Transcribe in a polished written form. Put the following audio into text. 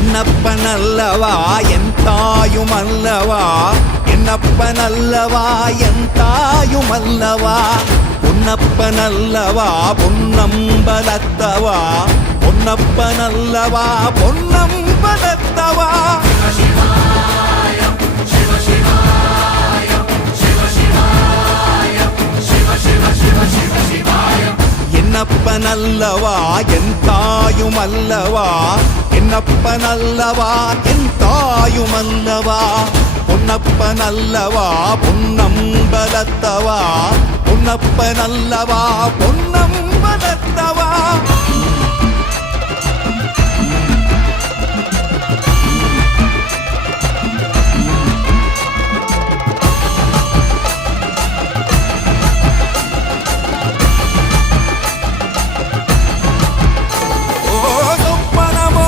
என்னப்பனல்லவா என் தாயுமல்லவா, என்னப்பனல்லவா என் தாயுமல்லவா, பொன்னப்பனல்லவா பொன்னம்பலத்தவா, பொன்னப்பனல்லவா பொன்னம்பலத்தவா. என்னப்பனல்லவா என் தாயுமல்லவா, என்னப்பனல்லவா என் தாயுமல்லவா, பொன்னப்பனல்லவா பொன்னம்பலத்தவா, பொன்னப்பனல்லவா பொன்னம்பலத்தவா.